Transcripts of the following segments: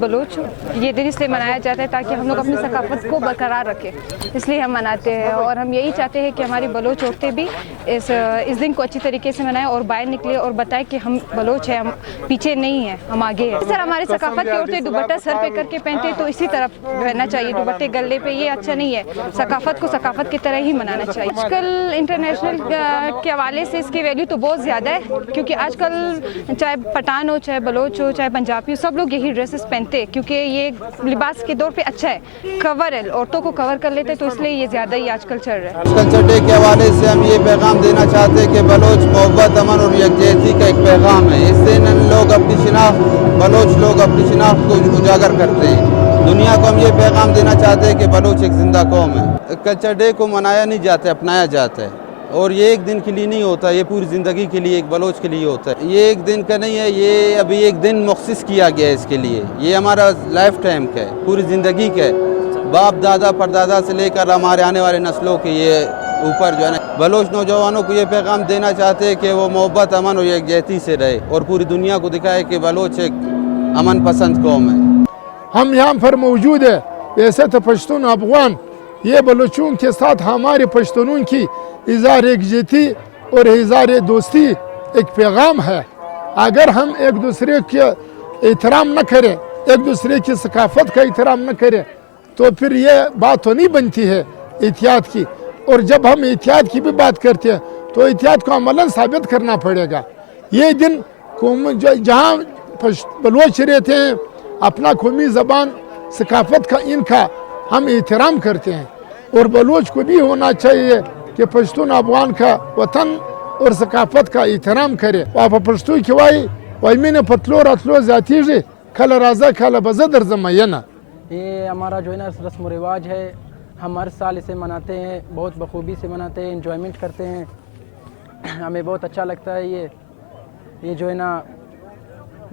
بلوچ یہ دن اس لیے منایا جاتا ہے تاکہ ہم لوگ اپنی ثقافت کو برقرار رکھیں، اس لیے ہم مناتے ہیں، اور ہم یہی چاہتے ہیں کہ ہماری بلوچ عورتیں بھی اس دن کو اچھی طریقے سے منائیں اور باہر نکلے اور بتائیں کہ ہم بلوچ ہیں، ہم پیچھے نہیں ہیں، ہم آگے ہیں۔ سر ہماری ثقافت کی عورتیں دوپٹہ سر پہ کر کے پہنتے تو اسی طرح رہنا چاہیے، دوپٹے گلے پہ، یہ اچھا نہیں ہے، ثقافت کو ثقافت کی طرح ہی منانا چاہیے۔ آج کل انٹرنیشنل کے حوالے سے اس کی ویلیو تو بہت زیادہ ہے، کیونکہ آج کل چاہے پٹھان ہو، چاہے بلوچ ہو، چاہے پنجابی ہو، سب لوگ یہی ڈریسز پہنتے ہیں کیونکہ یہ لباس کے دور پہ اچھا ہے، کور ہے، عورتوں کو کور کر لیتے تو اس لیے یہ زیادہ ہی آج کل چل رہا ہے۔ کلچر ڈے کے حوالے سے ہم یہ پیغام دینا چاہتے ہیں کہ بلوچ محبت، امن اور یکجہتی کا ایک پیغام ہے۔ اس دن لوگ اپنی شناخت، بلوچ لوگ اپنی شناخت کو اجاگر کرتے ہیں۔ دنیا کو ہم یہ پیغام دینا چاہتے ہیں کہ بلوچ ایک زندہ قوم ہے۔ کلچر ڈے کو منایا نہیں جاتا، اپنایا جاتا ہے، اور یہ ایک دن کے لیے نہیں ہوتا، یہ پوری زندگی کے لیے، ایک بلوچ کے لیے ہوتا ہے۔ یہ ایک دن کا نہیں ہے، یہ ابھی ایک دن مخصص کیا گیا ہے اس کے لیے، یہ ہمارا لائف ٹائم کا ہے، پوری زندگی کا ہے، باپ دادا پردادا سے لے کر ہمارے آنے والے نسلوں کے یہ اوپر جو ہے نا۔ بلوچ نوجوانوں کو یہ پیغام دینا چاہتے ہیں کہ وہ محبت، امن اور یکجہتی سے رہے اور پوری دنیا کو دکھائے کہ بلوچ ایک امن پسند قوم ہے۔ ہم یہاں پر موجود ہے ویسے تو پشتون افغان، یہ بلوچوں کے ساتھ ہمارے پشتونوں کی اظہار یکجہتی اور اظہار دوستی ایک پیغام ہے۔ اگر ہم ایک دوسرے کے احترام نہ کریں، ایک دوسرے کی ثقافت کا احترام نہ کریں تو پھر یہ بات تو نہیں بنتی ہے احتیاط کی، اور جب ہم احتیاط کی بھی بات کرتے ہیں تو احتیاط کو عملاً ثابت کرنا پڑے گا۔ یہ دن جہاں بلوچ رہتے ہیں، اپنا قومی زبان ثقافت کا ان کا ہم احترام کرتے ہیں، اور بلوچ کو بھی ہونا چاہیے کہ پشتون افغان کا وطن اور ثقافت کا احترام کرے۔ آپ پشتو کی وائی میں نے پتلو رتلو ذاتی جی کھل رازہ کھل بزہ در زمینہ۔ یہ ہمارا جو ہے نا رسم و رواج ہے، ہم ہر سال اسے مناتے ہیں، بہت بخوبی سے مناتے ہیں، انجوائمنٹ کرتے ہیں، ہمیں بہت اچھا لگتا ہے۔ یہ جو ہے نا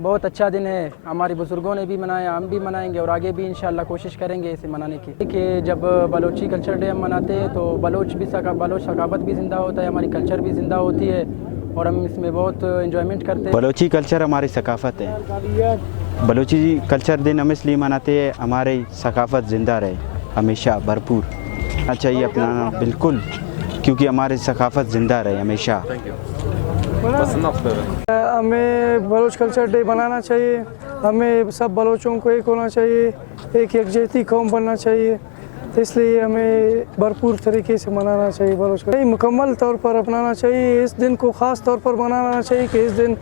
بہت اچھا دن ہے، ہمارے بزرگوں نے بھی منایا، ہم بھی منائیں گے اور آگے بھی انشاءاللہ کوشش کریں گے اسے منانے کی۔ کہ جب بلوچی کلچر ڈے ہم مناتے ہیں تو بلوچ ثقافت بھی زندہ ہوتا ہے، ہماری کلچر بھی زندہ ہوتی ہے اور ہم اس میں بہت انجوائمنٹ کرتے ہیں۔ بلوچی کلچر ہماری ثقافت ہے، بلوچی کلچر دن ہم اس لیے مناتے ہیں ہماری ثقافت زندہ رہے، ہمیشہ بھرپور ہونا چاہیے اپنانا، بالکل، کیونکہ ہماری ثقافت زندہ رہے ہمیشہ۔ ہمیں بلوچ کلچر ڈے منانا چاہیے، ہمیں سب بلوچوں کو ایک ہونا چاہیے، ایک یکجہتی قوم بننا چاہیے، اس لیے ہمیں بھرپور طریقے سے منانا چاہیے۔ بلوچ کا مکمل طور پر اپنانا چاہیے، اس دن کو خاص طور پر منانا چاہیے کہ اس دن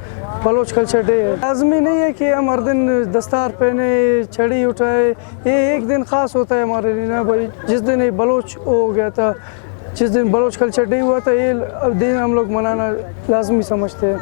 بلوچ کلچر ڈے ہے۔ لازمی نہیں ہے کہ ہم ہر دن دستار پہنے، چھڑی اٹھائے، یہ ایک دن خاص ہوتا ہے ہمارے لیے نا بھائی، جس دن یہ بلوچ ہو گیا تھا، جس دن بلوچ کلچر ڈے ہوا تھا، یہ دن ہم لوگ منانا لازمی سمجھتے ہیں۔